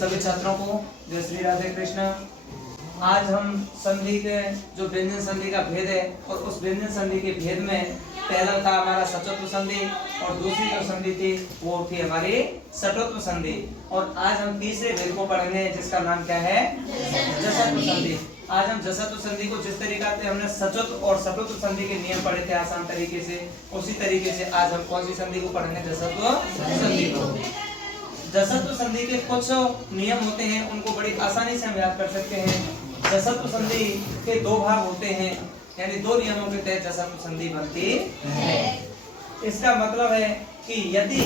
सभी छात्रों को जय श्री राधे कृष्ण। आज हम संधि के जो व्यंजन संधि का भेद है और उस व्यंजन संधि के भेद में पहला था हमारा सचोत्व संधि और दूसरी जो संधि थी वो थी हमारी सटोत्व संधि। और आज हम तीसरे भेद को पढ़ेंगे जिसका नाम क्या है, जसत्व संधि। आज हम जसत्व संधि को जिस तरीके से हमने सचोत्व और सटोत्व संधि के नियम पढ़े थे आसान तरीके से, उसी तरीके से आज हम कौन सी संधि को पढ़ेंगे, जसत्व संधि को। जसत्व संधि के कुछ नियम होते हैं, उनको बड़ी आसानी से हम याद कर सकते हैं। जसत्व संधि के दो भाग होते हैं, यानी दो नियमों के तहत जसत्व संधि बनती है। इसका मतलब है कि यदि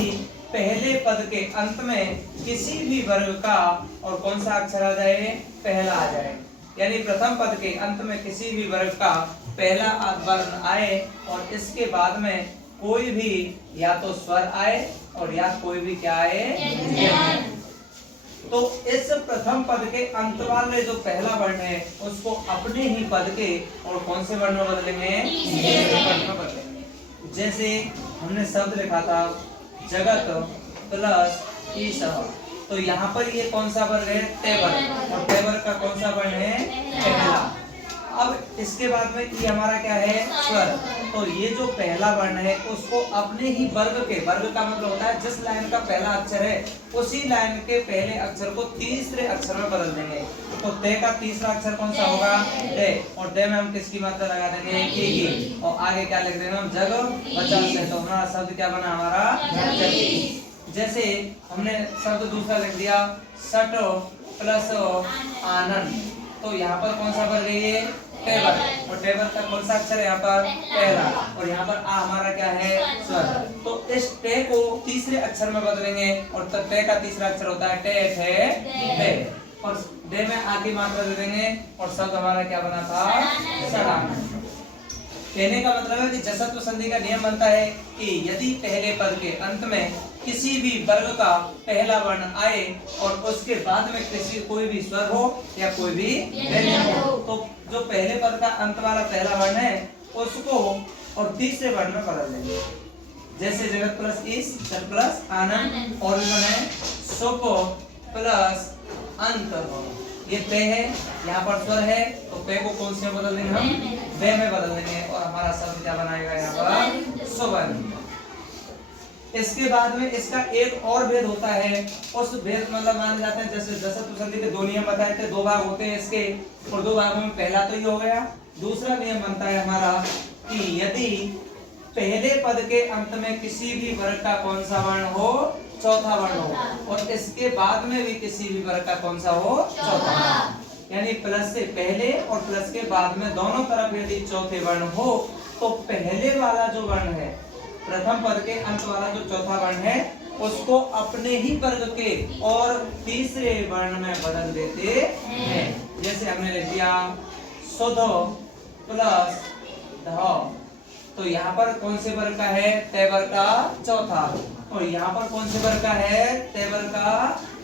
पहले पद के अंत में किसी भी वर्ग का और कौन सा अक्षर आ जाए, पहला आ जाए, यानी प्रथम पद के अंत में किसी भी वर्ग का पहला वर्ण आए और इसके बाद में कोई भी या तो स्वर आए और या कोई भी क्या आए, तो इस प्रथम पद के अंत वाले जो पहला वर्ण है उसको अपने ही पद के और कौन से वर्ण में बदलेंगे, वर्ण में बदलेंगे। जैसे हमने शब्द लिखा था जगत प्लस ईशः, तो यहाँ पर ये कौन सा वर्ग है, तेवर, और तेवर का कौन सा वर्ण है, पहला। अब इसके बाद में ये हमारा क्या है, स्वर, तो ये जो पहला वर्ण है उसको अपने ही वर्ग के, वर्ग का मतलब होता है जिस लाइन का पहला अक्षर है उसी लाइन के पहले अक्षर को तीसरे अक्षर में बदल देंगे। तो ते का तीसरा अक्षर कौन सा होगा, ते, और ते में हम किसकी मात्रा लगा देंगे, की, और आगे क्या लिख देंगे हम, जग वचन से, तो हमारा शब्द क्या बना, हमारा जग। जैसे हमने शब्द दूसरा लिख दिया सट प्लस आनंद, तो यहाँ पर कौन सा वर्ग है, ये टेबर, और टेबर का कौन सा अक्षर है यहाँ पर, पहला, और यहाँ पर आ हमारा क्या है, स्वर। तो इस टे को तीसरे अक्षर में बदलेंगे और तब टे का तीसरा अक्षर होता है टे, थे, और दे में आ की मात्रा दे देंगे और शब्द हमारा क्या बना था, सड़ानंद। कहने का मतलब है कि जसत्व संधि का नियम बनता है कि यदि पहले पद के अंत में किसी भी वर्ग का पहला वर्ण आए और उसके बाद में किसी कोई भी स्वर हो या कोई भी व्यंजन हो, तो जो पहले पद का अंत वाला पहला वर्ण है उसको और तीसरे वर्ण में बदल देंगे। जैसे जगत प्लस ईश, सट प्लस आनंद, और है सुप प्लस अंत, ये पे है, यहाँ पर स्वर है, तो पे को कौन से बदल देंगे, हम वे में बदल देंगे और हमारा शब्द क्या बनाएगा यहाँ पर, सुबन। इसके बाद में इसका एक और भेद होता है, उस भेद मतलब माने जाते हैं, जैसे जसत्व संधि के दो नियम बताए थे, दो भाग होते हैं इसके, और दो भागों में पहला तो ये हो गया। दूसरा नियम बनता है हमारा कि यदि पहले पद के अंत में किसी भी वर्ग का कौन सा वर्ण हो, चौथा वर्ण हो, और इसके बाद में भी किसी भी वर्ग का कौन सा हो, चौथा, यानी प्लस से पहले और प्लस के बाद में दोनों तरफ यदि चौथे वर्ण हो, तो पहले वाला जो वर्ण है, प्रथम पद के अंत वाला जो चौथा वर्ण है उसको अपने ही वर्ग के और तीसरे वर्ण में बदल देते हैं। जैसे हमने लिख दिया सुध प्लस ध, तो यहाँ पर कौन से वर्ग का है, तेवर का चौथा, और यहाँ पर कौन से वर्ग का है, तेवर का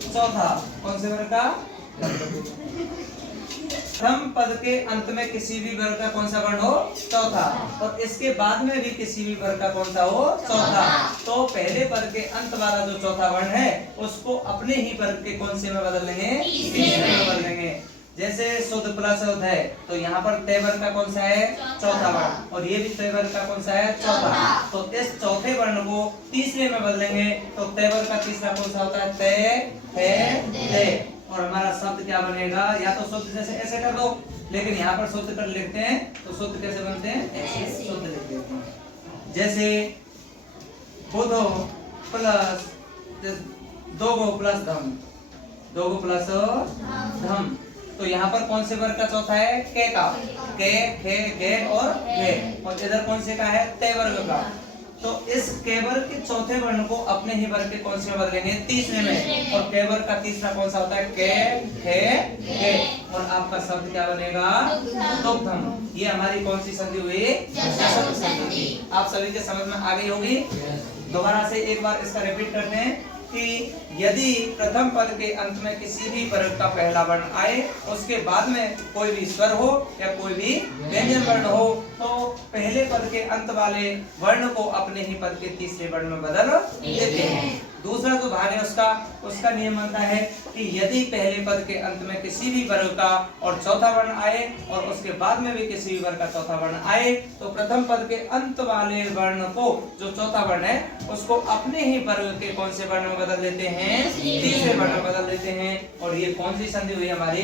चौथा, कौन से वर्ग का, प्रथम पद के अंत में किसी भी वर्ग का कौन सा वर्ण हो, चौथा, और इसके बाद में भी किसी भी वर्ग का कौन सा हो, चौथा, तो पहले पद के अंत वाला जो चौथा वर्ण है उसको अपने ही वर्ग के कौन से में बदल लेंगे, तीसरे में बदल लेंगे। जैसे शुद्ध प्लस है, तो यहाँ पर तेवर का कौन सा है, चौथा वर्ण, और ये भी तेवर का कौन सा है, चौथा, तो इस चौथे वर्ण को तीसरे में बदलेंगे, तो तेवर का तीसरा कौन सा होता है, ते, और हमारा शब्द क्या बनेगा, या तो शुद्ध जैसे ऐसे कर दो, लेकिन यहाँ पर शुद्ध कर लिखते हैं, तो शुद्ध कैसे बनते हैं, ऐसे शुद्ध लिख देते हैं। जैसे बुधो प्लस दोगो प्लस धम, दोगो प्लस धम, तो यहाँ पर कौन से वर्ग का चौथा है, के का, के, खे, गे और वे, और इधर कौन से का है, ते वर्ग का, तो इस के वर्ग के चौथे वर्ण को अपने ही वर्ग के कौन से में बदलेंगे, तीसरे में, और के वर्ग का तीसरा कौन सा होता है, के, खे, गे, और आपका शब्द क्या बनेगा, दुग्धम। ये हमारी कौन सी संधि हुई, जसत्व संधि। आप सभी के समझ में आ गई होगी। दोबारा से एक बार इसका रिपीट करते हैं कि यदि प्रथम पद के अंत में किसी भी वर्ग का पहला वर्ण आए, उसके बाद में कोई भी स्वर हो या कोई भी व्यंजन वर्ण हो, तो पहले पद के अंत वाले वर्ण को अपने ही पद के तीसरे वर्ण में बदल देते हैं। दूसरा जो भाग है उसका नियम बनता है कि यदि पहले पद के अंत में किसी भी वर्ग का और चौथा वर्ण आए और उसके बाद में भी किसी भी वर्ग का चौथा वर्ण आए तो प्रथम पद के अंत वाले वर्ण को, जो चौथा वर्ण है, उसको अपने ही वर्ग के कौन से वर्ण में बदल देते हैं? तीसरे वर्ण में बदल देते हैं। और ये कौन सी संधि हुई हमारी?